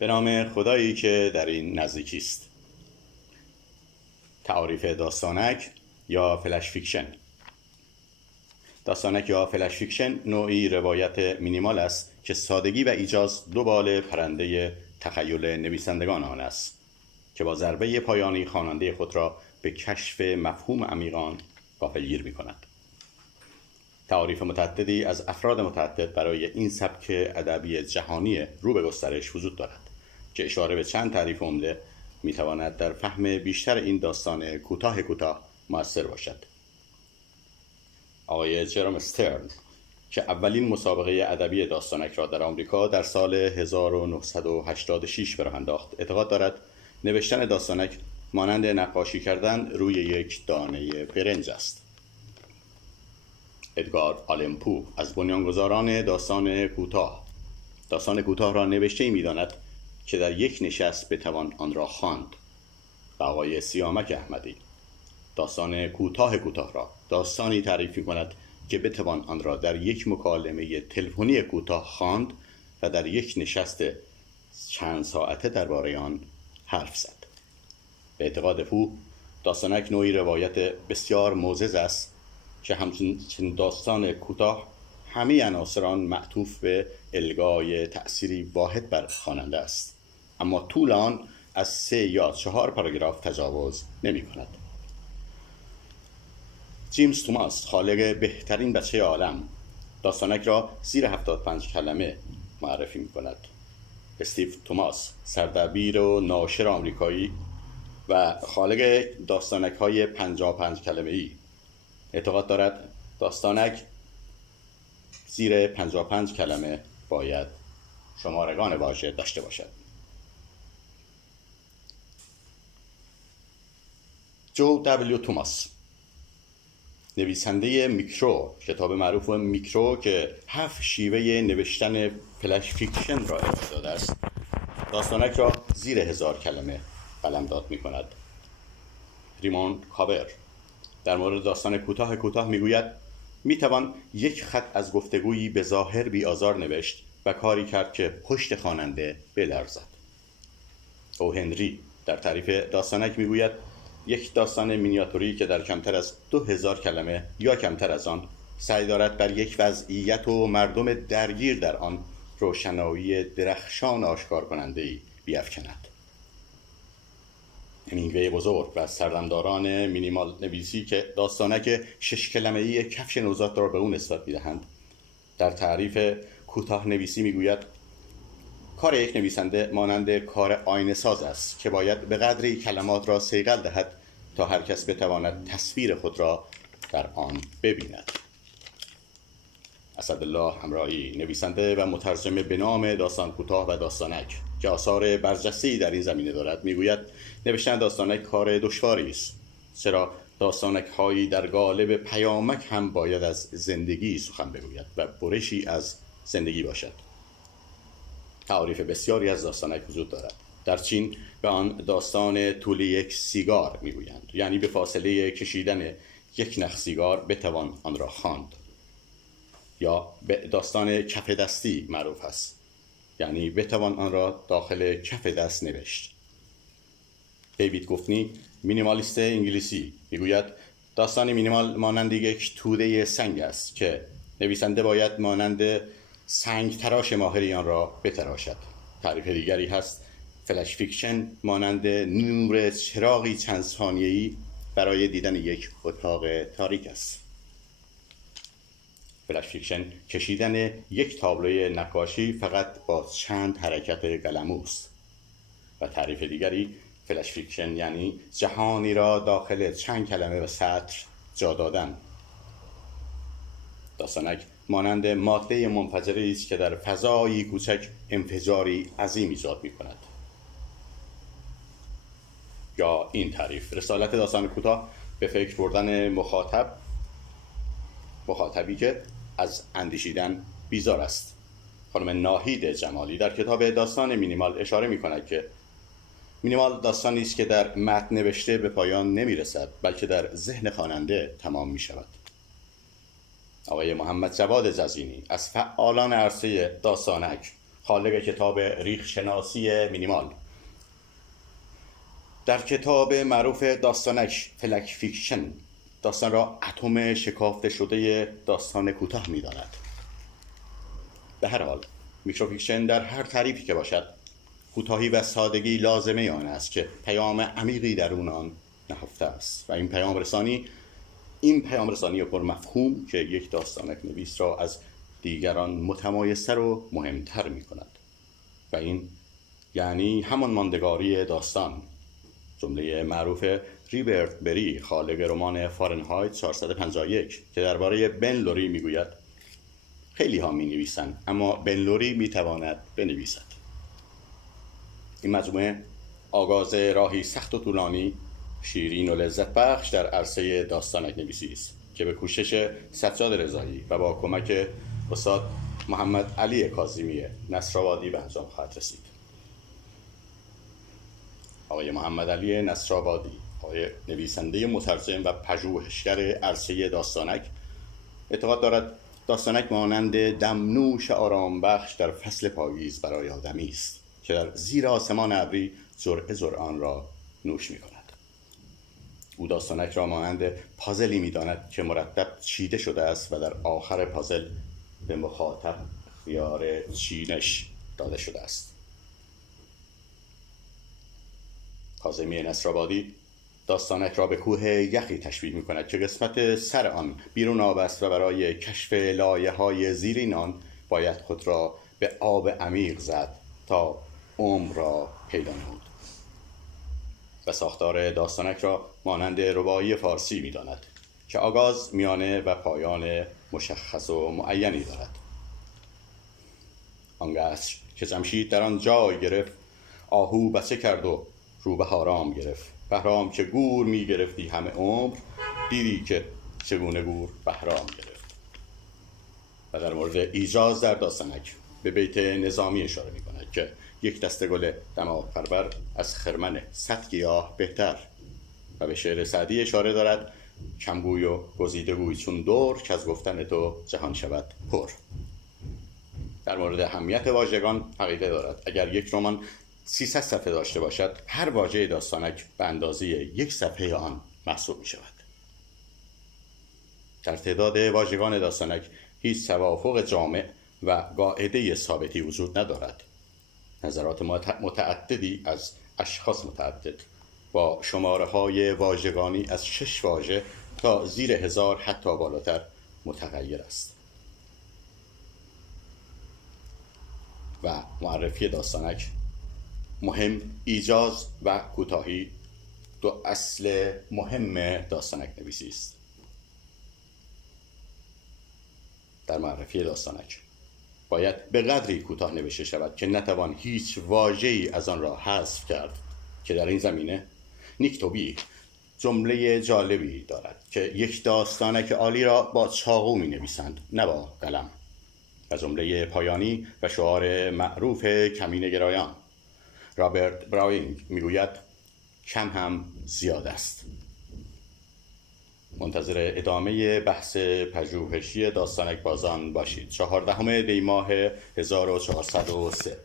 به نام خدایی که در این نزدیکی است. تعاریف داستانک یا فلش فیکشن. داستانک یا فلش فیکشن نوعی روایت مینیمال است که سادگی و ایجاز دو بال پرنده تخیل نویسندگان آن است که با ضربه پایانی خواننده خود را به کشف مفهوم عمیقان غافلگیر می‌کند. تعاریف متعددی از افراد متعدد برای این سبک ادبی جهانی رو به گسترش وجود دارد که اشاره به چند تعریف عمده میتواند در فهم بیشتر این داستان کوتاه مؤثر باشد. آقای جروم استرن که اولین مسابقه ادبی داستانک را در آمریکا در سال 1986 به راه انداخت، اعتقاد دارد نوشتن داستانک مانند نقاشی کردن روی یک دانه برنج است. ادگار آلن پو از بنیانگذاران داستان کوتاه را نوشته‌ای می‌داند که در یک نشست بتوان آن را خواند و آقای سیامک احمدی داستان کوتاه را داستانی تعریف می‌کند که بتوان آن را در یک مکالمه تلفنی کوتاه خواند و در یک نشست چند ساعته درباره آن حرف زد. به اعتقاد پو داستانک نوعی روایت بسیار موزز است که همچنین داستان کوتاه همه عناصر آن معطوف به الگای تأثیری واحد بر خواننده است، اما طول آن از 3 یا 4 پاراگراف تجاوز نمی‌کند. جیمز توماس، خالق بهترین بچه عالم، داستانک را زیر 75 کلمه معرفی می‌کند. استیو توماس، سردبیر و ناشر آمریکایی و خالق داستانک‌های 55 کلمه‌ای، اعتقاد دارد داستانک زیر 55 کلمه باید شمارگان واژه داشته باشد. جو دبلیو توماس، نویسنده میکرو، کتاب معروف میکرو که 7 شیوه نوشتن فلش فیکشن را ارائه داده است، داستانک را زیر 1000 کلمه قلمداد می‌کند. ریموند کاور در مورد داستان کوتاه میگوید میتوان یک خط از گفتگویی به ظاهر بی‌آزار نوشت و کاری کرد که پشت خواننده بلرزد. او هنری در تعریف داستانک میگوید یک داستان مینیاتوری که در کمتر از 2000 کلمه یا کمتر از آن سعی دارد بر یک وضعیت و مردم درگیر در آن روشنایی درخشان آشکار کننده‌ای بیفکند. همینگوی بزرگ و از سردمداران مینیمال نویسی که داستانک 6 کلمه‌ای کفش نوزاد را به او نسبت می‌دهند، در تعریف کوتاه نویسی میگوید کار یک نویسنده مانند کار آینه ساز است که باید به قدری کلمات را صیقل دهد تا هر کس بتواند تصویر خود را در آن ببیند. اسدالله همراهی، نویسنده و مترجم به نام داستان کوتاه و داستانک که آثار برجسته‌ای در این زمینه دارد، میگوید نوشتن داستانک کار دشواری است، چرا داستانک هایی در قالب پیامک هم باید از زندگی سخن بگوید و برشی از زندگی باشد. تعاریف بسیاری از داستانک وجود دارد. در چین به آن داستان طول یک سیگار میگویند، یعنی به فاصله کشیدن یک نخ سیگار بتوان آن را خواند. یا به داستان کف دستی معروف است، یعنی بتوان آن را داخل کف دست نوشت. دیوید گوفنی، مینیمالیست انگلیسی، میگوید داستان مینیمال مانند یک توده سنگ است که نویسنده باید مانند سنگ تراش ماهری آن را بتراشد. تعریف دیگری هست فلش فیکشن مانند نور چراغی چند ثانیه‌ای برای دیدن یک اتاق تاریک است. فلش فیکشن کشیدن یک تابلوی نقاشی فقط با چند حرکت قلموست. و تعریف دیگری فلش فیکشن یعنی جهانی را داخل چند کلمه و سطر جا دادن. داستانک مانند ماده منفجری است که در فضایی کوچک انفجاری عظیم ایجاد می‌کند. یا این تعریف رسالت داستان کوتاه به فکر بردن مخاطبی که از اندیشیدن بیزار است. خانم ناهید جمالی در کتاب داستان مینیمال اشاره می‌کند که مینیمال داستانی است که در متن نوشته به پایان نمی‌رسد، بلکه در ذهن خواننده تمام می‌شود. آقای محمد جواد جزینی از فعالان عرصه داستانک خالق کتاب ریخشناسی مینیمال. در کتاب معروف داستانک فلک فیکشن داستان را اتم شکافته شده داستان کوتاه می‌داند. به هر حال میکروفیکشن در هر تعریفی که باشد، کوتاهی و سادگی لازمه آن است که پیام عمیقی درون آن نهفته است و این پیام رسانی پر مفهوم که یک داستانک نویس را از دیگران متمایزتر و مهمتر می کند و این یعنی همان ماندگاری داستان. جمله معروف ریبرت بری، خالق رمان فارنهایت 451، که درباره بن لوری میگوید: خیلی ها می نویسند اما بن لوری می تواند بنویسد. این مجموعه آغاز راهی سخت و طولانی، شیرین و لذت بخش در عرصه داستانک نویسی است که به کوشش سجاد رضایی و با کمک استاد محمد علی کاظمی نصرآبادی به انجام خواهد رسید. آقای محمد علی نصرآبادی، آقای نویسنده مترجم و پژوهشگر عرصه داستانک، اعتقاد دارد داستانک مانند دمنوش آرام بخش در فصل پاییز برای آدمی است که در زیر آسمان ابری جرعه آن را نوش می کند. او داستانک را مانند پازلی می داند که مرتب چیده شده است و در آخر پازل به مخاطب اختیار چینش داده شده است. کاظمی نصرآبادی داستانک را به کوه یخی تشبیه می کند که قسمت سر آن بیرون آب است و برای کشف لایه‌های زیرین آن باید خود را به آب عمیق زد تا عمق را پیدا نمود. و ساختار داستانک را مانند رباعی فارسی می داند که آغاز، میانه و پایان مشخص و معینی دارد. آنگهست که جمشید در آن جای گرفت، آهو بچه کرد و رو به هارام گرفت. بهرام که گور می گرفتی همه عمر، دیدی که چگونه گور بهرام گرفت. و در مورد ایجاز در داستانک به بیت نظامی اشاره می کند که یک دسته گل دماغ پرور از خرمن 100 گیاه بهتر، و به شعر سعدی اشاره دارد: کمگوی و گزیده گوی چون دور، که از گفتن تو جهان شود پر. در مورد اهمیت واژگان عقیده دارد اگر یک رمان 300 صفحه داشته باشد، هر واژه داستانک به اندازه یک صفحه آن محسوب می شود. در تعداد واژگان داستانک هیچ توافق جامع و قاعده ثابتی وجود ندارد. نظرات متعددی از اشخاص متعدد با شماره های واژگانی از 6 واژه تا زیر 1000 حتی بالاتر متغیر است. و معرفی داستانک: مهم، ایجاز و کوتاهی، دو اصل مهم داستانک نویسی است. در معرفی داستانک باید به قدری کوتاه نوشته شود که نتوان هیچ واژه‌ای از آن را حذف کرد، که در این زمینه نیک توبی جمله جالبی دارد که یک داستانک عالی را با چاقو می نویسند نه با قلم. و جمله پایانی و شعار معروف کمینه گرایان رابرت براینگ میگوید: کم هم زیاد است. منتظر ادامه بحث پژوهشی داستانک بازان باشید. 14 دی ماه 1403